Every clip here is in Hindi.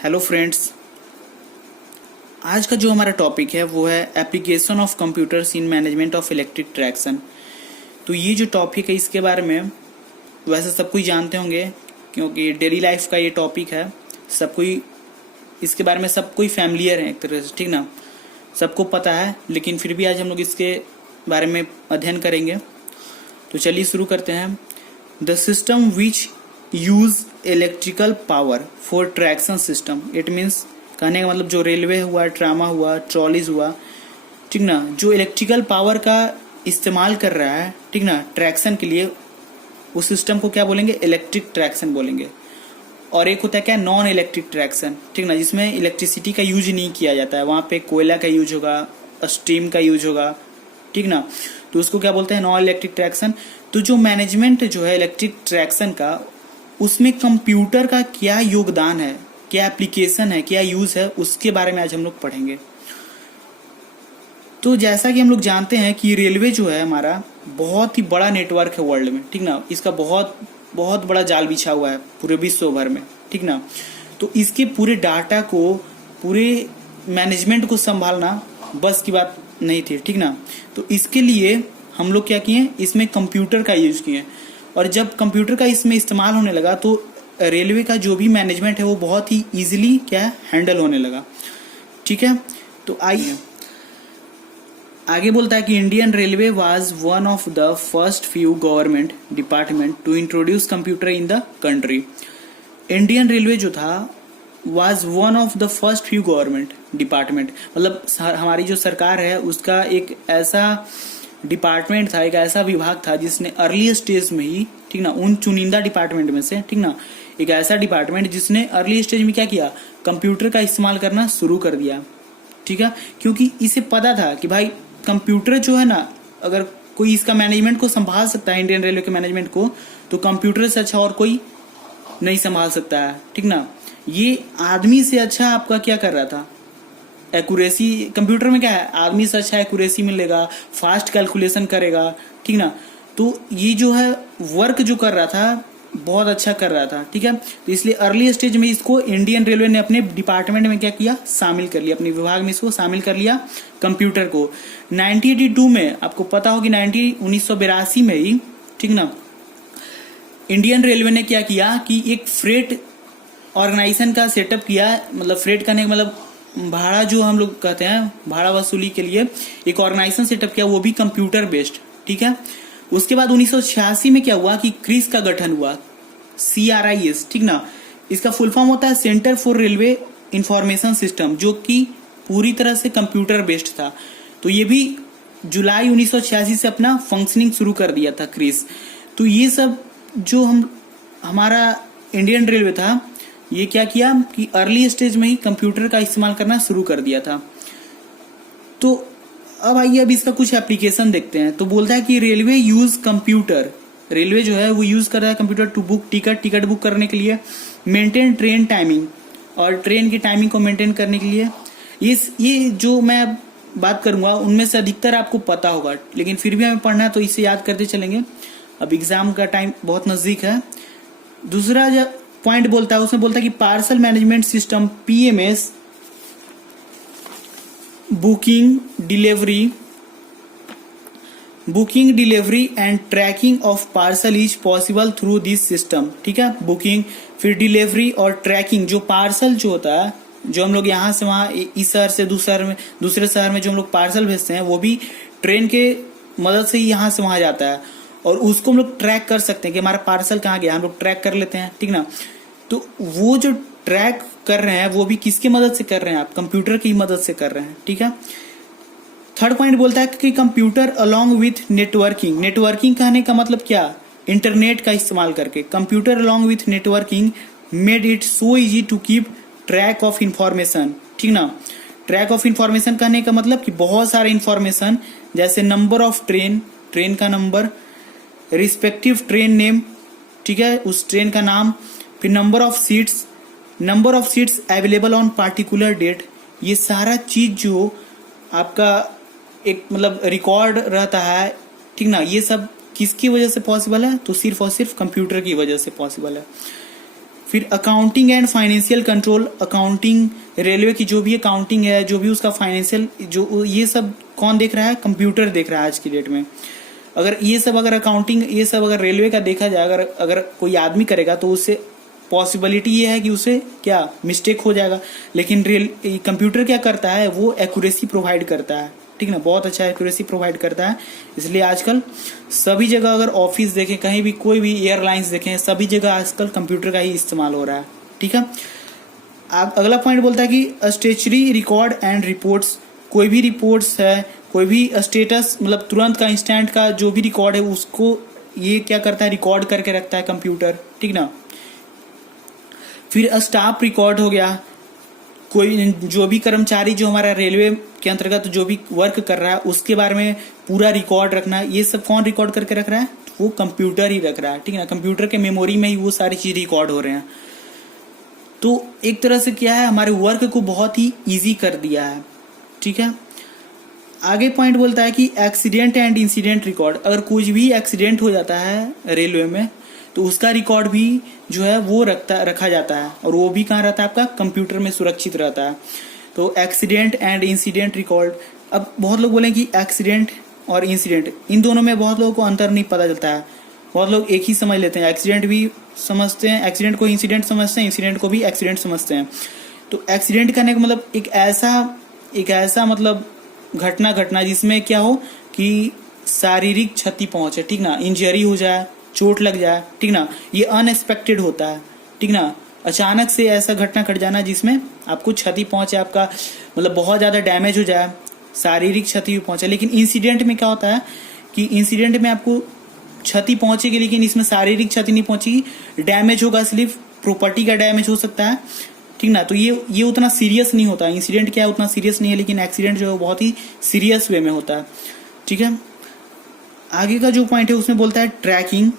हेलो फ्रेंड्स, आज का जो हमारा टॉपिक है वो है application of computers in management of electric traction. तो ये जो टॉपिक है इसके बारे में वैसे सब कोई जानते होंगे क्योंकि डेली लाइफ का ये टॉपिक है। सब कोई इसके बारे में सब कोई फैमिलियर है एक तरह से, ठीक ना, सबको पता है। लेकिन फिर भी आज हम लोग इसके बारे में अध्ययन करेंगे। तो चलिए शुरू करते हैं। The system which use electrical power for traction system, it means कहने का मतलब जो रेलवे हुआ, ट्रामा हुआ, ट्रॉलीज हुआ, ठीक ना, जो इलेक्ट्रिकल पावर का इस्तेमाल कर रहा है, ठीक ना, ट्रैक्शन के लिए, उस सिस्टम को क्या बोलेंगे? इलेक्ट्रिक ट्रैक्शन बोलेंगे। और एक होता है क्या? नॉन इलेक्ट्रिक ट्रैक्शन, ठीक ना, जिसमें इलेक्ट्रिसिटी का यूज नहीं किया जाता है, वहाँ पे कोयला का यूज होगा, स्टीम का यूज होगा, ठीक ना, तो उसको क्या बोलते हैं? Non electric traction. तो जो मैनेजमेंट जो है इलेक्ट्रिक ट्रैक्शन का, उसमें कंप्यूटर का क्या योगदान है, क्या एप्लीकेशन है, क्या यूज है, उसके बारे में आज हम लोग पढ़ेंगे। तो जैसा कि हम लोग जानते हैं कि रेलवे जो है हमारा बहुत ही बड़ा नेटवर्क है वर्ल्ड में, ठीक ना, इसका बहुत बहुत बड़ा जाल बिछा हुआ है पूरे विश्व भर में, ठीक ना। तो इसके पूरे डाटा को, पूरे मैनेजमेंट को संभालना बस की बात नहीं थी, ठीक ना। तो इसके लिए हम लोग क्या किए? इसमें कंप्यूटर का यूज किए। और जब कंप्यूटर का इसमें इस्तेमाल होने लगा तो रेलवे का जो भी मैनेजमेंट है वो बहुत ही इजीली क्या हैंडल होने लगा, ठीक है। तो आइए आगे बोलता है कि Indian railway was one of the first few government department to introduce computer in the country. Indian railway जो था was one of the first few government department, मतलब हमारी जो सरकार है उसका एक ऐसा डिपार्टमेंट था, एक ऐसा विभाग था जिसने अर्ली स्टेज में ही, ठीक ना, उन चुनिंदा डिपार्टमेंट में से, ठीक ना, एक ऐसा डिपार्टमेंट जिसने अर्ली स्टेज में क्या किया? कंप्यूटर का इस्तेमाल करना शुरू कर दिया, ठीक है। क्योंकि इसे पता था कि भाई कंप्यूटर जो है ना, अगर कोई इसका मैनेजमेंट को संभाल सकता है, इंडियन रेलवे के मैनेजमेंट को, तो कंप्यूटर से अच्छा और कोई नहीं संभाल सकता है, ठीक ना। ये आदमी से अच्छा आपका क्या कर रहा था? एक्यूरेसी। कंप्यूटर में क्या है? आदमी से अच्छा एक्यूरेसी मिलेगा, फास्ट कैलकुलेशन करेगा, ठीक ना। तो ये जो है वर्क जो कर रहा था बहुत अच्छा कर रहा था, ठीक है। तो इसलिए अर्ली स्टेज में इसको इंडियन रेलवे ने अपने डिपार्टमेंट में क्या किया? शामिल कर लिया, अपने विभाग में इसको शामिल कर लिया कंप्यूटर को। 1982 में, आपको पता हो कि 1982 में ही, ठीक ना, इंडियन रेलवे ने क्या किया कि एक फ्रेट ऑर्गेनाइजेशन का सेटअप किया। मतलब फ्रेट करने का मतलब भाड़ा, जो हम लोग कहते हैं भाड़ा वसूली के लिए एक ऑर्गेनाइजेशन सेटअप किया, वो भी कंप्यूटर बेस्ड, ठीक है। उसके बाद 1986 में क्या हुआ कि क्रिस का गठन हुआ, CRIS, ठीक ना। इसका फुल फॉर्म होता है centre for railway information system, जो कि पूरी तरह से कंप्यूटर बेस्ड था। तो ये भी जुलाई 1986 से अपना फंक्शनिंग शुरू कर दिया था क्रिस। तो ये सब जो हमारा इंडियन रेलवे था, ये क्या किया कि अर्ली स्टेज में ही कंप्यूटर का इस्तेमाल करना शुरू कर दिया था। तो अब आइए अब इसका कुछ एप्लीकेशन देखते हैं। तो बोलता है कि रेलवे यूज कंप्यूटर, रेलवे जो है वो यूज कर रहा है computer to book ticket book करने के लिए, मेंटेन ट्रेन टाइमिंग, और ट्रेन की टाइमिंग को मेंटेन करने के लिए। ये जो मैं बात करूंगा उनमें से अधिकतर आपको पता होगा, लेकिन फिर भी हमें पढ़ना है तो इसे याद करते चलेंगे। अब एग्जाम का टाइम बहुत नजदीक है। दूसरा जो पॉइंट बोलता है उसमें बोलता है कि parcel management system PMS, booking delivery and tracking of parcel is possible through this system, ठीक है। बुकिंग, फिर डिलीवरी और ट्रैकिंग, जो पार्सल जो होता है, जो हम लोग यहाँ से वहाँ, इस शहर से दूसरे शहर में जो हम लोग पार्सल भेजते हैं, वो भी ट्रेन के मदद से ही यहाँ से वहाँ जाता है, और उसको हम लोग ट्रैक कर सकते हैं कि हमारा पार्सल कहाँ गया, हम लोग ट्रैक कर लेते हैं, ठीक ना। तो वो जो ट्रैक कर रहे हैं वो भी किसकी मदद से कर रहे हैं? आप कंप्यूटर की मदद से कर रहे हैं, ठीक है। थर्ड पॉइंट बोलता है कि कंप्यूटर अलोंग विथ नेटवर्किंग कहने का मतलब क्या? इंटरनेट का इस्तेमाल करके computer along with networking made it so easy to keep track of information, ठीक ना। ट्रैक ऑफ इंफॉर्मेशन कहने का मतलब कि बहुत सारे इंफॉर्मेशन, जैसे नंबर ऑफ ट्रेन का नंबर, रिस्पेक्टिव ट्रेन नेम, ठीक है, उस ट्रेन का नाम, फिर number of seats available on particular date. ये सारा चीज जो आपका एक मतलब रिकॉर्ड रहता है, ठीक ना, ये सब किसकी वजह से पॉसिबल है? तो सिर्फ और सिर्फ कंप्यूटर की वजह से पॉसिबल है। फिर accounting and financial control, accounting railway की जो भी अकाउंटिंग है, जो भी उसका फाइनेंशियल, जो ये सब कौन देख रहा है? कंप्यूटर देख रहा है आज की डेट में। अगर ये सब अगर अकाउंटिंग ये सब अगर रेलवे का देखा जाए, अगर कोई आदमी करेगा तो उससे पॉसिबिलिटी ये है कि उसे क्या मिस्टेक हो जाएगा, लेकिन कंप्यूटर क्या करता है? वो एक्यूरेसी प्रोवाइड करता है, ठीक ना, बहुत अच्छा एक्यूरेसी प्रोवाइड करता है। इसलिए आजकल सभी जगह अगर ऑफिस देखें, कहीं भी कोई भी एयरलाइंस देखें, सभी जगह आजकल कंप्यूटर का ही इस्तेमाल हो रहा है, ठीक है। अगला पॉइंट बोलता है कि स्टेचरी रिकॉर्ड एंड रिपोर्ट्स, कोई भी रिपोर्ट्स है, कोई भी स्टेटस, मतलब तुरंत का इंस्टेंट का जो भी रिकॉर्ड है उसको ये क्या करता है? रिकॉर्ड करके रखता है कंप्यूटर, ठीक ना। फिर स्टाफ रिकॉर्ड हो गया, कोई जो भी कर्मचारी जो हमारा रेलवे के अंतर्गत जो भी वर्क कर रहा है उसके बारे में पूरा रिकॉर्ड रखना, ये सब कौन रिकॉर्ड करके रख रहा है? वो कंप्यूटर ही रख रहा है, ठीक है ना। कंप्यूटर के मेमोरी में ही वो सारी चीज रिकॉर्ड हो रहे हैं। तो एक तरह से क्या है, हमारे वर्क को बहुत ही इजी कर दिया है, ठीक है। आगे पॉइंट बोलता है कि एक्सीडेंट एंड इंसिडेंट रिकॉर्ड, अगर कुछ भी एक्सीडेंट हो जाता है रेलवे में तो उसका रिकॉर्ड भी जो है वो रखा जाता है, और वो भी कहाँ रहता है? आपका कंप्यूटर में सुरक्षित रहता है। तो एक्सीडेंट एंड इंसिडेंट रिकॉर्ड, अब बहुत लोग बोलें कि एक्सीडेंट और इंसिडेंट, इन दोनों में बहुत लोगों को अंतर नहीं पता चलता है। बहुत लोग एक ही समझ लेते हैं, एक्सीडेंट भी समझते हैं, एक्सीडेंट को इंसिडेंट समझते हैं, इंसिडेंट को भी एक्सीडेंट समझते हैं। तो एक्सीडेंट करने का मतलब एक ऐसा मतलब घटना जिसमें क्या हो कि शारीरिक क्षति पहुंचे, ठीक ना, इंजरी हो जाए, चोट लग जाए, ठीक ना, ये अनएक्सपेक्टेड होता है, ठीक ना। अचानक से ऐसा घटना घट जाना जिसमें आपको क्षति पहुंचे, आपका मतलब बहुत ज्यादा डैमेज हो जाए, शारीरिक क्षति पहुंचे। लेकिन इंसिडेंट में क्या होता है कि इंसिडेंट में आपको क्षति पहुंचेगी, लेकिन इसमें शारीरिक क्षति नहीं पहुंचेगी, डैमेज होगा, सिर्फ प्रॉपर्टी का डैमेज हो सकता है, ठीक ना। तो ये उतना सीरियस नहीं होता। इंसिडेंट क्या है, उतना सीरियस नहीं है, लेकिन एक्सीडेंट जो है बहुत ही सीरियस वे में होता है, ठीक है। आगे का जो पॉइंट है उसमें बोलता है tracking,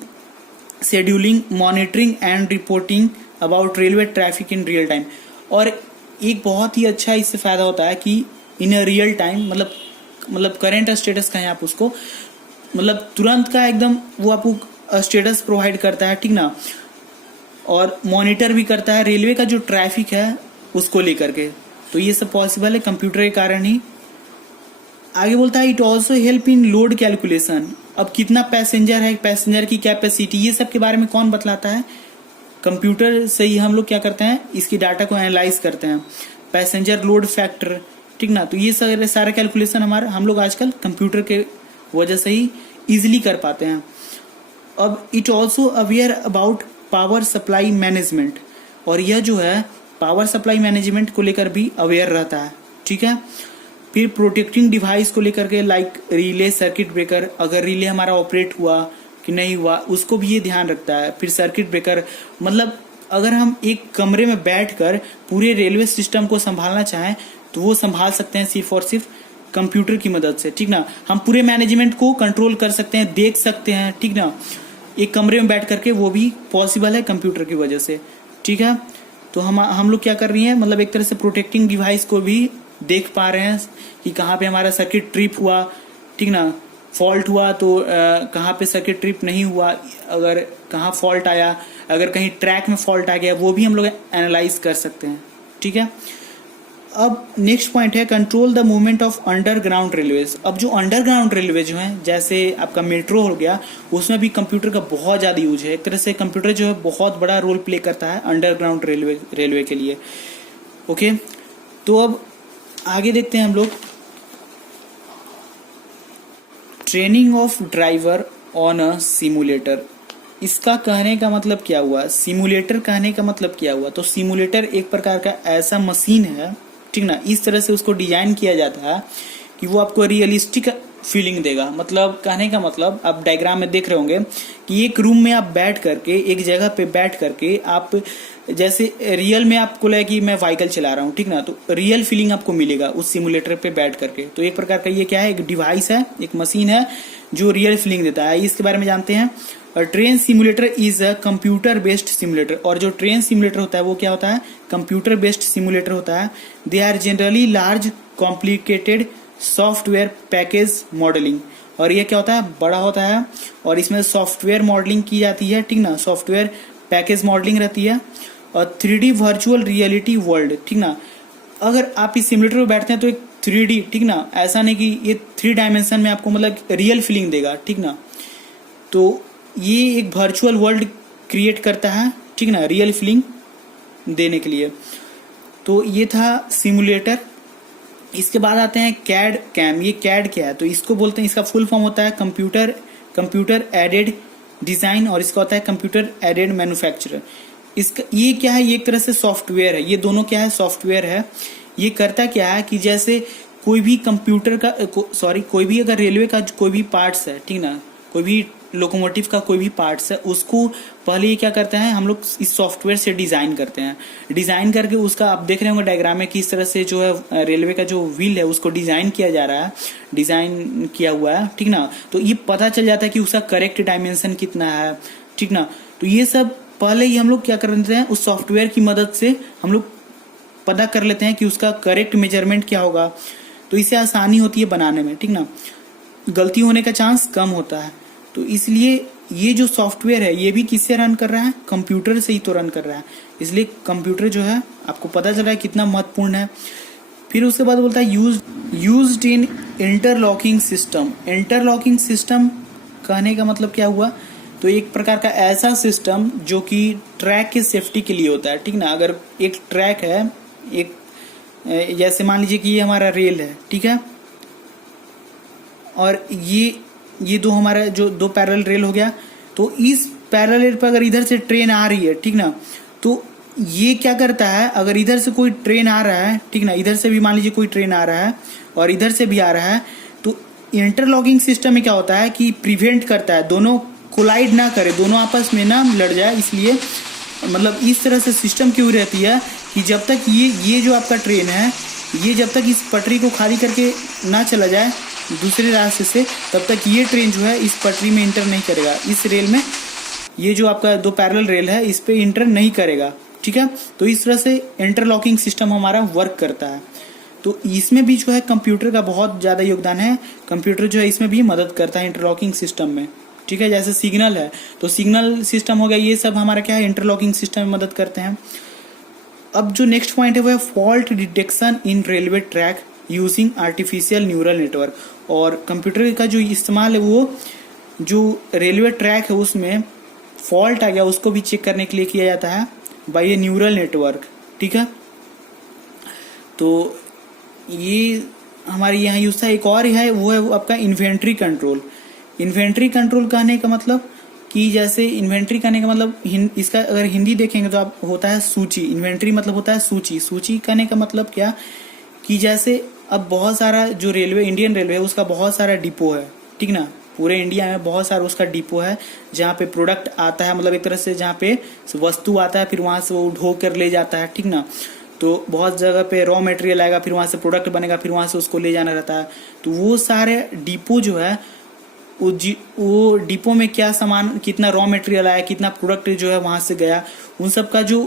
scheduling, monitoring and reporting about railway traffic in real time. और एक बहुत ही अच्छा इससे फायदा होता है कि इन रियल टाइम, मतलब करेंट स्टेटस का है आप उसको, मतलब तुरंत का एकदम वो आपको स्टेटस प्रोवाइड करता है, ठीक ना, और मॉनिटर भी करता है रेलवे का जो ट्रैफिक है उसको लेकर के। तो ये सब पॉसिबल है कंप्यूटर के कारण ही। आगे बोलता है it also help in load calculation, अब कितना पैसेंजर है, पैसेंजर की कैपेसिटी, ये सब के बारे में कौन बतलाता है? कंप्यूटर से ही हम लोग क्या करते हैं, इसकी डाटा को एनालाइज करते हैं। पैसेंजर लोड फैक्टर, ठीक ना। तो ये सारा कैलकुलेशन हम लोग आजकल कंप्यूटर के वजह से ही इजिली कर पाते हैं। अब it also aware about power supply management, और यह जो है पावर सप्लाई मैनेजमेंट को लेकर भी अवेयर रहता है, ठीक है। फिर प्रोटेक्टिंग डिवाइस को लेकर के, लाइक रिले, सर्किट ब्रेकर, अगर रिले हमारा ऑपरेट हुआ कि नहीं हुआ उसको भी ये ध्यान रखता है। फिर सर्किट ब्रेकर, मतलब अगर हम एक कमरे में बैठकर पूरे रेलवे सिस्टम को संभालना चाहें तो वो संभाल सकते हैं सिर्फ और सिर्फ कंप्यूटर की मदद से, ठीक ना। हम पूरे मैनेजमेंट को कंट्रोल कर सकते हैं, देख सकते हैं, ठीक ना, एक कमरे में बैठ करके, वो भी पॉसिबल है कंप्यूटर की वजह से, ठीक है। तो हम लोग क्या कर रही हैं, मतलब एक तरह से प्रोटेक्टिंग डिवाइस को भी देख पा रहे हैं कि कहाँ पे हमारा सर्किट ट्रिप हुआ, ठीक ना, फॉल्ट हुआ तो कहाँ पे सर्किट ट्रिप नहीं हुआ, अगर कहाँ फॉल्ट आया, अगर कहीं ट्रैक में फॉल्ट आ गया वो भी हम लोग एनालाइज कर सकते हैं, ठीक है। अब नेक्स्ट पॉइंट है control the movement of underground railways. अब जो अंडरग्राउंड रेलवे जो है, जैसे आपका मेट्रो हो गया, उसमें भी कंप्यूटर का बहुत ज़्यादा यूज है। एक तरह से कंप्यूटर जो है बहुत बड़ा रोल प्ले करता है अंडरग्राउंड रेलवे के लिए, ओके। तो अब आगे देखते हैं हम लोग training of driver on a simulator. इसका कहने का मतलब क्या हुआ, सिमुलेटर कहने का मतलब क्या हुआ? तो सिमुलेटर एक प्रकार का ऐसा मशीन है, ठीक ना, इस तरह से उसको डिजाइन किया जाता है कि वो आपको रियलिस्टिक फीलिंग देगा। मतलब कहने का मतलब आप डायग्राम में देख रहे होंगे कि एक रूम में आप बैठ करके, एक जगह पे बैठ करके आप जैसे रियल में आपको लगे कि मैं व्हीकल चला रहा हूँ, ठीक ना, तो रियल फीलिंग आपको मिलेगा उस सिमुलेटर पे बैठ करके। तो एक प्रकार का ये क्या है, एक डिवाइस है, एक मशीन है जो रियल फीलिंग देता है। इसके बारे में जानते हैं। Train simulator is a computer based simulator, और जो ट्रेन सिमुलेटर होता है वो क्या होता है, कंप्यूटर बेस्ड सिमुलेटर होता है। They are generally large complicated software package modelling, और ये क्या होता है, बड़ा होता है, और इसमें सॉफ्टवेयर मॉडलिंग की जाती है, ठीक ना, सॉफ्टवेयर पैकेज मॉडलिंग रहती है। और 3D वर्चुअल रियलिटी वर्ल्ड, ठीक ना। अगर आप इस सिमुलेटर में बैठते हैं तो एक 3D, ठीक ना, ऐसा नहीं कि ये 3 डायमेंशन में आपको मतलब रियल फीलिंग देगा, ठीक ना। तो ये एक वर्चुअल वर्ल्ड क्रिएट करता है, ठीक ना, रियल फीलिंग देने के लिए। तो ये था सिमुलेटर। इसके बाद आते हैं कैड कैम। ये कैड क्या है, तो इसको बोलते हैं, इसका फुल फॉर्म होता है कंप्यूटर एडेड डिजाइन, और इसका होता है कंप्यूटर एडेड मैन्युफैक्चरर। इसका ये क्या है, ये एक तरह से सॉफ्टवेयर है। ये दोनों क्या है, सॉफ्टवेयर है। ये करता क्या है कि जैसे कोई भी कंप्यूटर का कोई भी अगर रेलवे का कोई भी पार्ट्स है, ठीक ना, कोई भी लोकोमोटिव का कोई भी पार्ट्स है, उसको पहले ये क्या करते हैं, हम लोग इस सॉफ्टवेयर से डिजाइन करते हैं। डिजाइन करके उसका आप देख रहे होंगे डायग्राम में किस तरह से जो है रेलवे का जो व्हील है उसको डिजाइन किया जा रहा है, डिजाइन किया हुआ है, ठीक ना। तो ये पता चल जाता है कि उसका करेक्ट डायमेंशन कितना है, ठीक ना। तो ये सब पहले ही हम लोग क्या कर लेते हैं, उस सॉफ्टवेयर की मदद से हम लोग पता कर लेते हैं कि उसका करेक्ट मेजरमेंट क्या होगा। तो इससे आसानी होती है बनाने में, ठीक ना, गलती होने का चांस कम होता है। तो इसलिए ये जो सॉफ्टवेयर है ये भी किससे रन कर रहा है, कंप्यूटर से ही तो रन कर रहा है। इसलिए कंप्यूटर जो है आपको पता चल रहा है कितना महत्वपूर्ण है। फिर उसके बाद बोलता है used in interlocking system. Interlocking system कहने का मतलब क्या हुआ, तो एक प्रकार का ऐसा सिस्टम जो कि ट्रैक के सेफ्टी के लिए होता है, ठीक ना। अगर एक ट्रैक है, एक जैसे मान लीजिए कि ये हमारा रेल है, ठीक है, और ये दो हमारा जो 2 पैरेलल रेल हो गया। तो इस पैरेलल रेल पर अगर इधर से ट्रेन आ रही है, ठीक ना, तो ये क्या करता है, अगर इधर से कोई ट्रेन आ रहा है, ठीक ना, इधर से भी मान लीजिए कोई ट्रेन आ रहा है और इधर से भी आ रहा है, तो इंटरलॉकिंग सिस्टम में क्या होता है कि प्रिवेंट करता है, दोनों कोलाइड ना करे, दोनों आपस में ना लड़ जाए। इसलिए मतलब इस तरह से सिस्टम क्यों रहती है कि जब तक ये जो आपका ट्रेन है, ये जब तक इस पटरी को खाली करके ना चला जाए दूसरे रास्ते से, तब तक ये ट्रेन जो है इस पटरी में इंटर नहीं करेगा, इस रेल में, ये जो आपका 2 पैरेलल रेल है इस पे इंटर नहीं करेगा, ठीक है। तो इस तरह से इंटरलॉकिंग सिस्टम हमारा वर्क करता है। तो इसमें भी जो है कंप्यूटर का बहुत ज्यादा योगदान है। कंप्यूटर जो है इसमें भी मदद करता है इंटरलॉकिंग सिस्टम में, ठीक है। जैसे सिग्नल है तो सिग्नल सिस्टम हो गया, ये सब हमारा क्या है, इंटरलॉकिंग सिस्टम में मदद करते हैं। अब जो नेक्स्ट पॉइंट है वो है fault detection in railway track using artificial neural network. और कंप्यूटर का जो इस्तेमाल है वो जो रेलवे ट्रैक है उसमें फॉल्ट आ गया उसको भी चेक करने के लिए किया जाता है बाय ये न्यूरल नेटवर्क, ठीक है। तो ये हमारे यहाँ यूज था। एक और है वो है आपका इन्वेंट्री कंट्रोल। इन्वेंट्री कंट्रोल कहने का मतलब कि जैसे इन्वेंट्री कहने का मतलब इसका अगर हिंदी देखेंगे तो आप होता है सूची। इन्वेंट्री मतलब होता है सूची। सूची कहने का मतलब क्या कि जैसे अब बहुत सारा जो रेलवे, इंडियन रेलवे है उसका बहुत सारा डिपो है, ठीक ना। पूरे इंडिया में बहुत सारा उसका डिपो है जहाँ पे प्रोडक्ट आता है, मतलब एक तरह से जहाँ पे वस्तु आता है फिर वहां से वो ढो कर ले जाता है, ठीक ना। तो बहुत जगह पे रॉ मटेरियल आएगा, फिर वहां से प्रोडक्ट बनेगा, फिर वहां से उसको ले जाना रहता है। तो वो सारे डिपो जो है वो डिपो में क्या सामान, कितना रॉ मटेरियल आया, कितना प्रोडक्ट जो है वहां से गया, उन सब का जो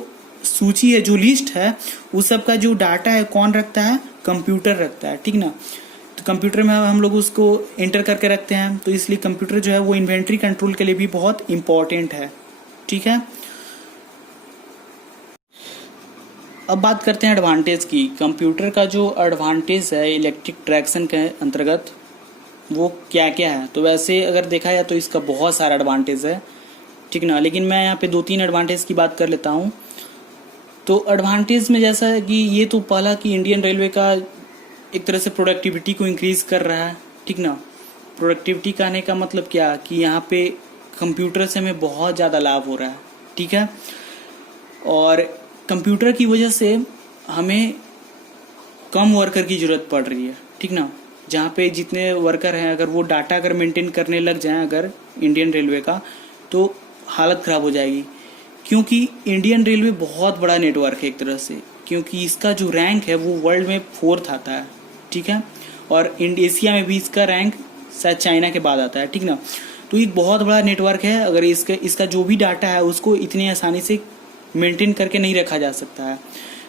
सूची है, जो लिस्ट है, उस सब का जो डाटा है कौन रखता है, कंप्यूटर रखता है, ठीक ना। तो कंप्यूटर में हम लोग उसको एंटर करके रखते हैं। तो इसलिए कंप्यूटर जो है वो इन्वेंट्री कंट्रोल के लिए भी बहुत इंपॉर्टेंट है, ठीक है। अब बात करते हैं एडवांटेज की। कंप्यूटर का जो एडवांटेज है इलेक्ट्रिक ट्रैक्शन के अंतर्गत वो क्या क्या है, तो वैसे अगर देखा जाए तो इसका बहुत सारा एडवांटेज है, ठीक ना। लेकिन मैं यहाँ पे 2-3 एडवांटेज की बात कर लेता हूँ। तो एडवांटेज में जैसा है कि ये तो पहला कि इंडियन रेलवे का एक तरह से प्रोडक्टिविटी को इंक्रीज कर रहा है, ठीक ना। प्रोडक्टिविटी कहने का मतलब क्या कि यहाँ पे कंप्यूटर से हमें बहुत ज़्यादा लाभ हो रहा है, ठीक है। और कंप्यूटर की वजह से हमें कम वर्कर की जरूरत पड़ रही है, ठीक ना। जहाँ पे जितने वर्कर हैं अगर वो डाटा अगर मेंटेन करने लग जाएं अगर इंडियन रेलवे का, तो हालत खराब हो जाएगी। क्योंकि इंडियन रेलवे बहुत बड़ा नेटवर्क है एक तरह से, क्योंकि इसका जो रैंक है वो वर्ल्ड में 4th आता है, ठीक है। और एशिया में भी इसका रैंक शायद चाइना के बाद आता है, ठीक ना। तो एक बहुत बड़ा नेटवर्क है। अगर इसका जो भी डाटा है उसको इतनी आसानी से मेंटेन करके नहीं रखा जा सकता है।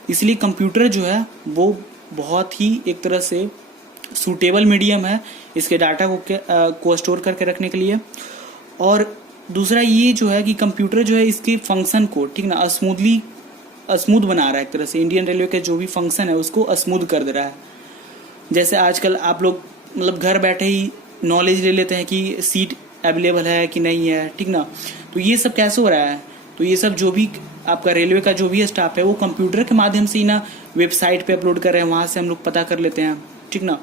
इसलिए कंप्यूटर जो है वो बहुत ही एक तरह से सूटेबल मीडियम है इसके डाटा को स्टोर करके रखने के लिए। और दूसरा ये जो है कि कंप्यूटर जो है इसके फंक्शन को, ठीक ना, स्मूथली स्मूथ बना रहा है, एक तरह से इंडियन रेलवे के जो भी फंक्शन है उसको स्मूथ कर दे रहा है। जैसे आजकल आप लोग मतलब घर बैठे ही नॉलेज ले लेते हैं कि सीट अवेलेबल है कि नहीं है, ठीक ना। तो ये सब कैसे हो रहा है, तो ये सब जो भी आपका रेलवे का जो भी स्टाफ है वो कंप्यूटर के माध्यम से ही ना वेबसाइट पे अपलोड कर रहे हैं, वहाँ से हम लोग पता कर लेते हैं, ठीक ना।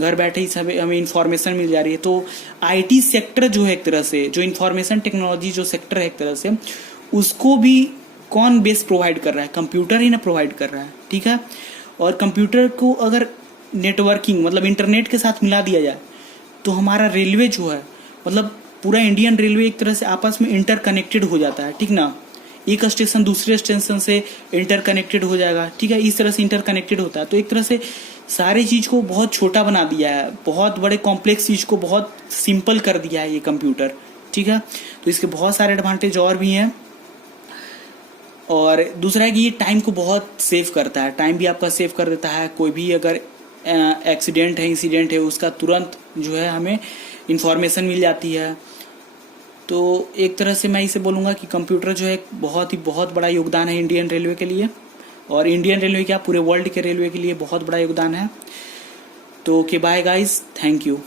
घर बैठे ही सब हमें इन्फॉर्मेशन मिल जा रही है। तो आईटी सेक्टर जो है एक तरह से, जो इन्फॉर्मेशन टेक्नोलॉजी जो सेक्टर है एक तरह से, उसको भी कौन बेस प्रोवाइड कर रहा है, कंप्यूटर ही ना प्रोवाइड कर रहा है, ठीक है। और कंप्यूटर को अगर नेटवर्किंग मतलब इंटरनेट के साथ मिला दिया जाए तो हमारा रेलवे जो है मतलब पूरा इंडियन रेलवे एक तरह से आपस में इंटरकनेक्टेड हो जाता है, ठीक ना। एक स्टेशन दूसरे स्टेशन से इंटरकनेक्टेड हो जाएगा, ठीक है। इस तरह से इंटरकनेक्टेड होता है। तो एक तरह से सारी चीज़ को बहुत छोटा बना दिया है, बहुत बड़े कॉम्प्लेक्स चीज़ को बहुत सिंपल कर दिया है ये कंप्यूटर, ठीक है। तो इसके बहुत सारे एडवांटेज और भी हैं। और दूसरा है कि ये टाइम को बहुत सेव करता है, टाइम भी आपका सेव कर देता है। कोई भी अगर एक्सीडेंट है, इंसिडेंट है, उसका तुरंत जो है हमें इंफॉर्मेशन मिल जाती है। तो एक तरह से मैं इसे बोलूँगा कि कंप्यूटर जो है बहुत बड़ा योगदान है इंडियन रेलवे के लिए, और इंडियन रेलवे क्या पूरे वर्ल्ड के रेलवे के लिए बहुत बड़ा योगदान है। तो okay, bye guys, thank you.